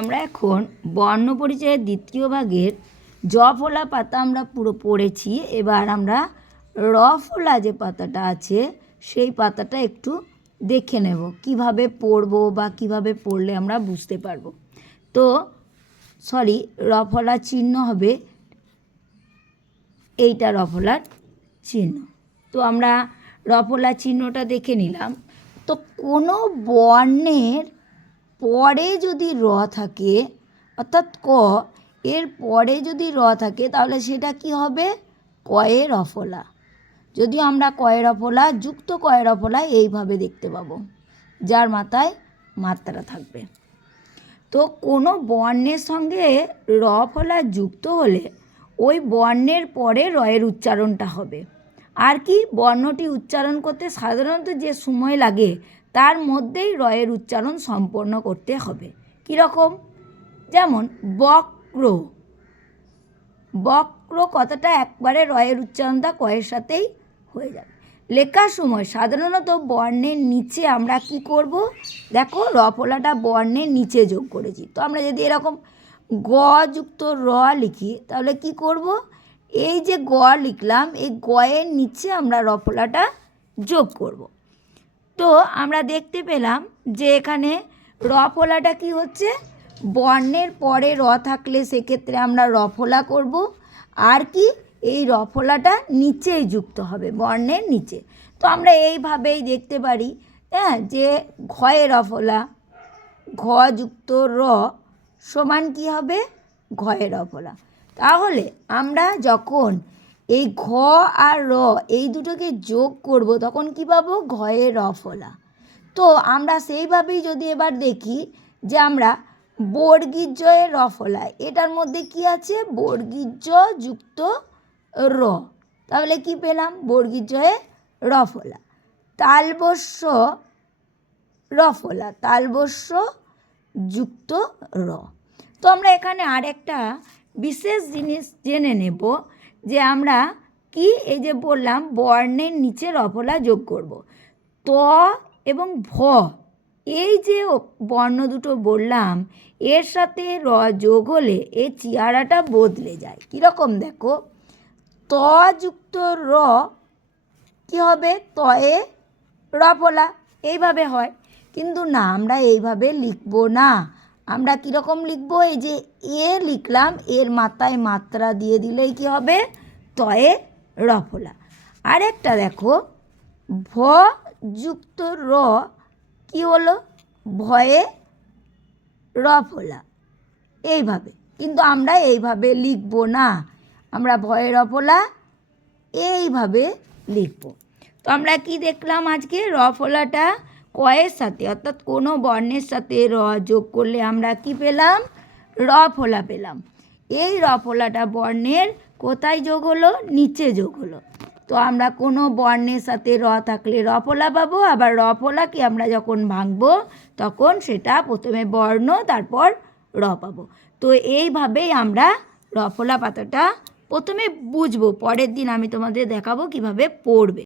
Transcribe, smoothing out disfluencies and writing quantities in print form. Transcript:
আমরা এখন বর্ণ পরিচয়ের দ্বিতীয় ভাগের জ ফলা পাতা আমরা পুরো পড়েছি। এবার আমরা র ফলা যে পাতাটা আছে সেই পাতাটা একটু দেখে নেব কিভাবে পড়বো বা কিভাবে পড়লে আমরা বুঝতে পারবো। তো র ফলা চিহ্ন হবে এইটা, র ফলার চিহ্ন। তো আমরা র ফলা চিহ্নটা দেখে নিলাম। তো কোনো বর্ণের পরে যদি র থাকে, অর্থাৎ ক এর পরে যদি র থাকে তাহলে সেটা কি হবে? কয়ে রফলা। যদিও আমরা কয়ে রফলা যুক্ত কয়ে রফলা এইভাবে দেখতে পাবো, যার মাথায় মাত্রা থাকবে। তো কোনো বর্ণের সঙ্গে র ফলা যুক্ত হলে ওই বর্ণের পরে রয়ের উচ্চারণটা হবে। আর কি, বর্ণটি উচ্চারণ করতে সাধারণত যে সময় লাগে তার মধ্যেই রয়ের উচ্চারণ সম্পন্ন করতে হবে। কীরকম? যেমন বক্র, বক্র কথাটা একবারে রয়ের উচ্চারণটা কয়ের সাথেই হয়ে যাবে। লেখার সময় সাধারণত বর্ণের নিচে আমরা কি করব? দেখো, র ফলাটা বর্ণের নিচে যোগ করেছি। তো আমরা যদি এরকম গ যুক্ত র লিখি তাহলে কি করব? এই যে গ লিখলাম, এই গয়ের নিচে আমরা র ফলাটা যোগ করব। তো আমরা দেখতে পেলাম যে এখানে র ফলাটা কি হচ্ছে? বর্ণের পরে র থাকলে সেক্ষেত্রে আমরা র ফলা করব। আর কি, এই র ফলাটা নিচেই যুক্ত হবে, বর্ণের নিচে। তো আমরা এইভাবেই দেখতে পারি, হ্যাঁ, যে ঘয়ে র ফলা, ঘ যুক্ত র সমান কি হবে? ঘয়ে র ফলা। তাহলে আমরা যখন এই ঘ আর র এই দুটোকে যোগ করব তখন কি পাবো? ঘয়ে র ফলা। তো আমরা সেইভাবেই যদি এবার দেখি যে আমরা বর্গীর জয়ে র ফলা, এটার মধ্যে কি আছে? বর্গীর জ যুক্ত র, তাহলে কি পেলাম? বর্গীর জয়ে র ফলা। তালবস্য র ফলা, তালবস্য যুক্ত র। তো আমরা এখানে আরেকটা বিশেষ জিনিস জেনে নেব যে আমরা কি, এই যে বললাম বর্ণের নিচে র ফলা যোগ করব। ত এবং ভ, এই যে বর্ণ দুটো বললাম, এর সাথে র যোগ হলে এই চেহারাটা বদলে যায়। কীরকম দেখো, ত যুক্ত র কি হবে? তয়ে র ফলা, এইভাবে হয়। কিন্তু না, আমরা এইভাবে লিখব না। আমরা কীরকম লিখব? এই যে এ লিখলাম, এর মাথায় মাত্রা দিয়ে দিলেই কি হবে? তয়ে র ফলা। আরেকটা দেখো, ভ যুক্ত র কি হলো? ভয়ে র ফলা, এইভাবে। কিন্তু আমরা এইভাবে লিখব না, আমরা ভয়ে র ফলা এইভাবে লিখব। তো আমরা কি দেখলাম আজকে? র ফলাটা কয়ের সাথে, অর্থাৎ কোনো বর্ণের সাথে র যোগ করলে আমরা কি পেলাম? র ফলা পেলাম। এই র ফলাটা বর্ণের কোথায় যোগ হলো? নিচে যোগ হলো। তো আমরা কোনো বর্ণের সাথে র থাকলে র ফলা পাবো, আবার র ফলাকে আমরা যখন ভাঙবো তখন সেটা প্রথমে বর্ণ তারপর র পাবো। তো এইভাবেই আমরা র ফলা পাতাটা প্রথমে বুঝবো, পরের দিন আমি তোমাদের দেখাবো কিভাবে পড়বে।